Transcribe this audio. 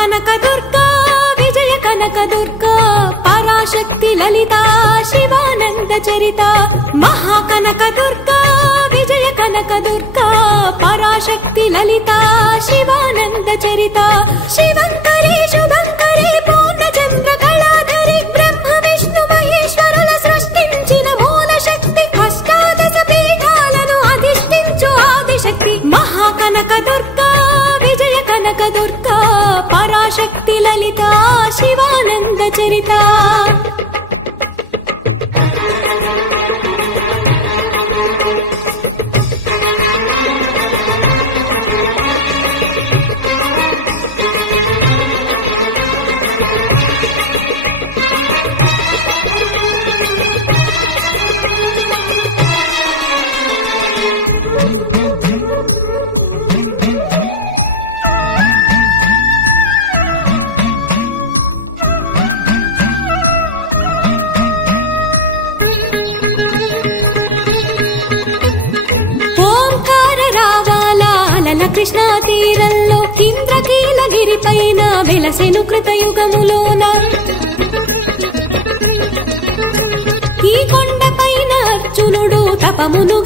महाकनकदुर्गा विजय कनकदुर्गा पराशक्ति ललिता शिवानंद चरिता महाकनकदुर्गा विजय कनकदुर्गा पराशक्ति ललिता शिवानंद चरिता शिवंकरी शुभंकरी पूर्णचंद्र कलाधरी ब्रह्म विष्णु महेश्वरुల సృష్టించిన మూల శక్తి అష్టాదశ పీఠాలను అధిష్ఠించు ఆదిశక్తి महाकनकदुर्गा विजय कनकदुर्गा पराशक्ति ललिता शिवानंद चरिता కృష్ణా తీరంలో ఇంద్రకీలగిరి పైన వెలసెను కృతయుగములోన ఈ కొండ పైన అర్జునుడు తపమును